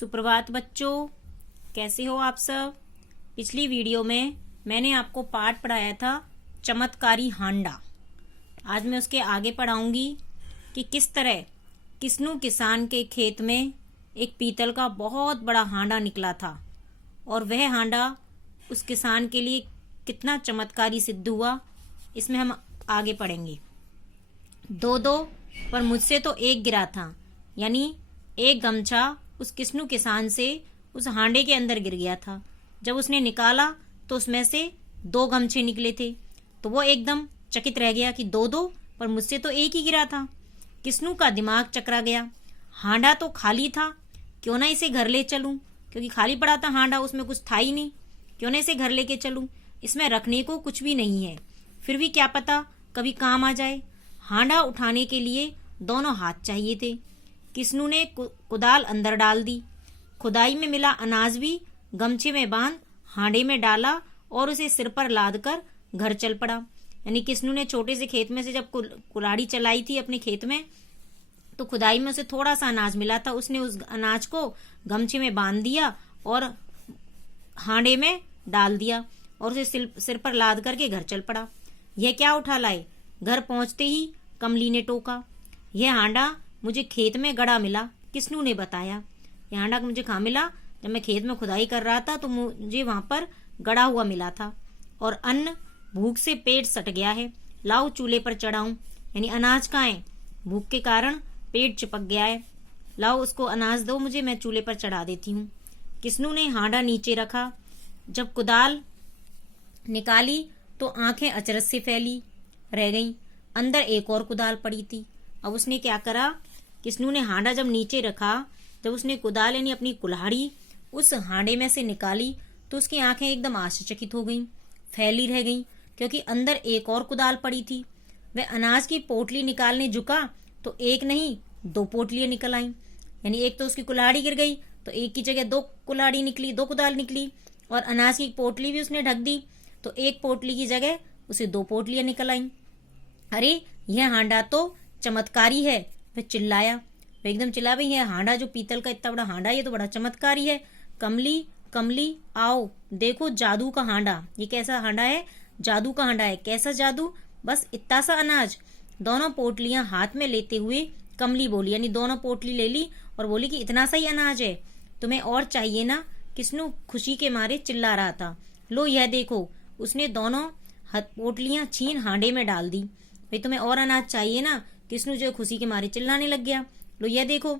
सुप्रभात बच्चों, कैसे हो आप सब। पिछली वीडियो में मैंने आपको पाठ पढ़ाया था चमत्कारी हांडा। आज मैं उसके आगे पढ़ाऊंगी कि किस तरह किस्नू किसान के खेत में एक पीतल का बहुत बड़ा हांडा निकला था और वह हांडा उस किसान के लिए कितना चमत्कारी सिद्ध हुआ। इसमें हम आगे पढ़ेंगे। दो दो पर मुझसे तो एक गिरा था, यानी एक गमछा उस किस्नू किसान से उस हांडे के अंदर गिर गया था। जब उसने निकाला तो उसमें से दो गमछे निकले थे, तो वो एकदम चकित रह गया कि दो दो पर मुझसे तो एक ही गिरा था। किस्नू का दिमाग चकरा गया। हांडा तो खाली था, क्यों ना इसे घर ले चलूं, क्योंकि खाली पड़ा था हांडा, उसमें कुछ था ही नहीं। क्यों ना इसे घर लेके चलूं, इसमें रखने को कुछ भी नहीं है, फिर भी क्या पता कभी काम आ जाए। हांडा उठाने के लिए दोनों हाथ चाहिए थे। किस्नू ने कुदाल अंदर डाल दी, खुदाई में मिला अनाज भी गमछे में बांध हांडे में डाला और उसे सिर पर लाद कर घर चल पड़ा। यानी किस्नू ने छोटे से खेत में से जब कुल्हाड़ी चलाई थी अपने खेत में, तो खुदाई में उसे थोड़ा सा अनाज मिला था। उसने उस अनाज को गमछे में बांध दिया और हांडे में डाल दिया और उसे सिर पर लाद करके घर चल पड़ा। यह क्या उठा लाए। घर पहुंचते ही कमली ने टोका, यह हांडा मुझे खेत में गड़ा मिला। किस्नू ने बताया, यह हांडा मुझे कहाँ मिला, जब मैं खेत में खुदाई कर रहा था तो मुझे वहां पर गड़ा हुआ मिला था और अन्न भूख से पेट सट गया है, लाओ चूल्हे पर चढ़ाऊं। यानी अनाज कहाँ है, भूख के कारण पेट चिपक गया है, लाओ उसको अनाज दो मुझे, मैं चूल्हे पर चढ़ा देती हूँ। किस्नू ने हांडा नीचे रखा। जब कुदाल निकाली तो आंखें अचरज से फैली रह गईं। अंदर एक और कुदाल पड़ी थी। अब उसने क्या करा, किस्नू ने हांडा जब नीचे रखा, जब उसने कुदाल यानी अपनी कुल्हाड़ी उस हांडे में से निकाली तो उसकी आंखें एकदम आश्चर्यचकित हो गईं, फैली रह गईं, क्योंकि अंदर एक और कुदाल पड़ी थी। वह अनाज की पोटली निकालने झुका तो एक नहीं दो पोटलियां निकल आईं। यानी एक तो उसकी कुल्हाड़ी गिर गई तो एक की जगह दो कुल्हाड़ी निकली, दो कुदाल निकली, और अनाज की पोटली भी उसने ढक दी तो एक पोटली की जगह उसे दो पोटलियां निकल आईं। अरे यह हांडा तो चमत्कारी है। वह चिल्लाया, वह एकदम चिल्ला, भाई यह हांडा जो पीतल का इतना बड़ा हांडा, ये तो बड़ा चमत्कारी है। कमली कमली आओ देखो जादू का हांडा। ये कैसा हांडा है, जादू का हांडा है। कैसा जादू, बस इतना सा अनाज। दोनों पोटलियां हाथ में लेते हुए कमली बोली, यानी दोनों पोटली ले ली और बोली कि इतना सा ही अनाज है, तुम्हें और चाहिए ना। किस्नू खुशी के मारे चिल्ला रहा था। लो यह देखो, उसने दोनों पोटलियां छीन हांडे में डाल दी। भाई तुम्हें और अनाज चाहिए ना, किस्नू जो खुशी के मारे चिल्लाने लग गया। लो यह देखो,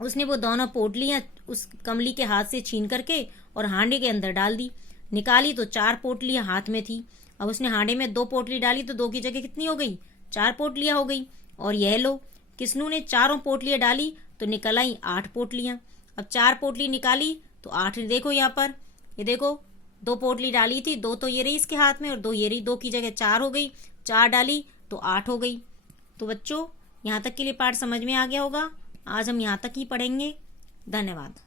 उसने वो दोनों पोटलियां उस कमली के हाथ से छीन करके और हांडे के अंदर डाल दी। निकाली तो चार पोटलियां हाथ में थी। अब उसने हांडे में दो पोटली डाली तो दो की जगह कितनी हो गई, चार पोटलियां हो गई। और यह लो, किस्नू ने चारों पोटलियां डाली तो निकल आई 8 पोटलियां। अब 4 पोटली निकाली तो 8, देखो यहाँ पर, ये देखो, दो पोटली डाली थी, दो तो ये रही इसके हाथ में और दो ये रही, दो की जगह 4 हो गई, 4 डाली तो 8 हो गई। तो बच्चों यहाँ तक के लिए पाठ समझ में आ गया होगा। आज हम यहाँ तक ही पढ़ेंगे। धन्यवाद।